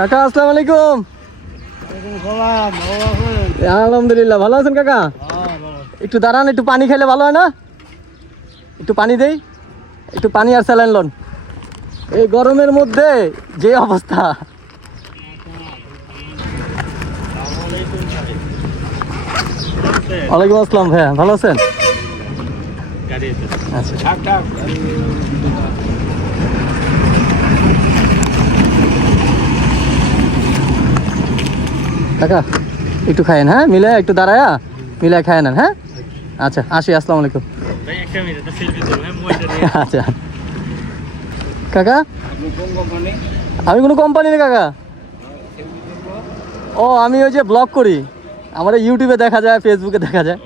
কাকা আসসালামু আলাইকুম। আলহামদুলিল্লাহ ভালো আছেন কাকা? একটু দাঁড়ান একটু পানি খেলে ভালো হয় না? একটু পানি দেই। একটু পানি আর স্যালাইন লন। এই গরমের মধ্যে যে অবস্থা। ওয়ালাইকুম আসসালাম ভাইয়া ভালো আছেন? আচ্ছা। কাকা একটু খায়েন হ্যাঁ? মিলে একটু দাঁড়ায়া মিলে খায় নেন হ্যাঁ? আচ্ছা আসি আসসালামু আলাইকুম। আচ্ছা। কাকা? আমি কোনো কোম্পানি নেই কাকা? ও আমি ওই যে ব্লগ করি। আমার ইউটিউবে দেখা যায় ফেসবুকে দেখা যায়।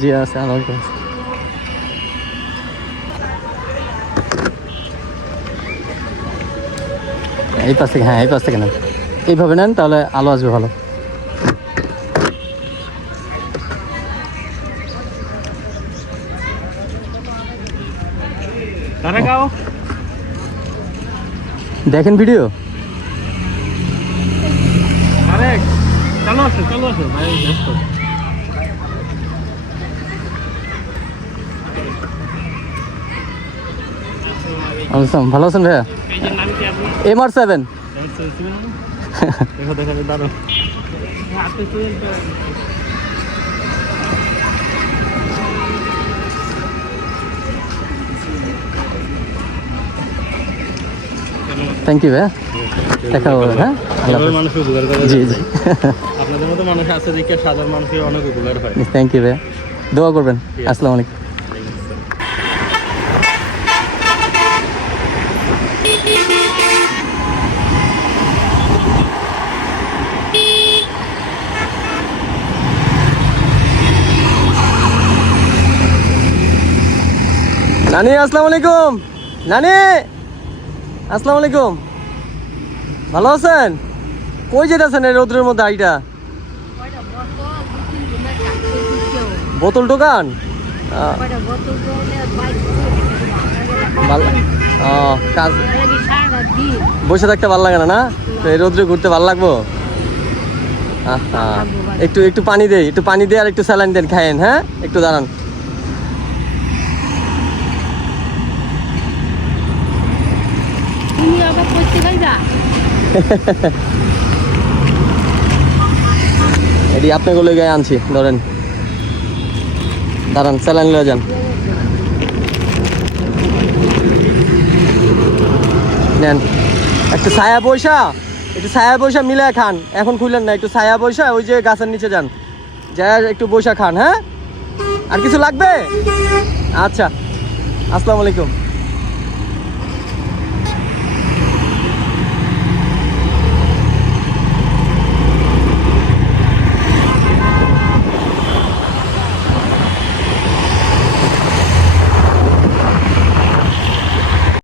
জি আছে আলাইকুম এই পাশ থেকে হ্যাঁ এই পাশ থেকে নেন। এইভাবে নেন তাহলে আলো আসবে ভালো। দেখেন ভিডিও? আসসালাম ভালো আছেন ভাইয়া? M R seven thank you ভাইয়া। দেখা হবে হ্যাঁ? মানুষ উপকার করে জি জি। আপনাদের মতো মানুষ আছে দেখে সাধারণ মানুষের অনেক উপকার হয় থ্যাংক ইউ ভাইয়া। দোয়া করবেন। আসসালামু আলাইকুম। নানি, আসসালামু আলাইকুম। নানি, আসসালামু আলাইকুম। ভালো আছেন? কই যেতেছেন এই রোদ্রের মধ্যে আইটা? বোতল দোকান কাজ বসে থাকতে ভালো লাগে না না? এই রোদ্রে ঘুরতে ভালো লাগবো? একটু একটু পানি দেই, একটু পানি দিয়ে আর একটু স্যালাইন দেন খায়েন হ্যাঁ? একটু দাঁড়ান। এটি আপনাকে লই আনছি, ধরেন। দাঁড়ান, স্যালাইন লয়ে যান। নেন। একটু ছায়া পয়সা, একটু ছায়া পয়সা মিলে খান। এখন খুললেন না, একটু ছায়া পয়সা, ওই যে গাছের নিচে যান। যা একটু বৈশা খান হ্যাঁ? আর কিছু লাগবে? আচ্ছা আসসালামু আলাইকুম।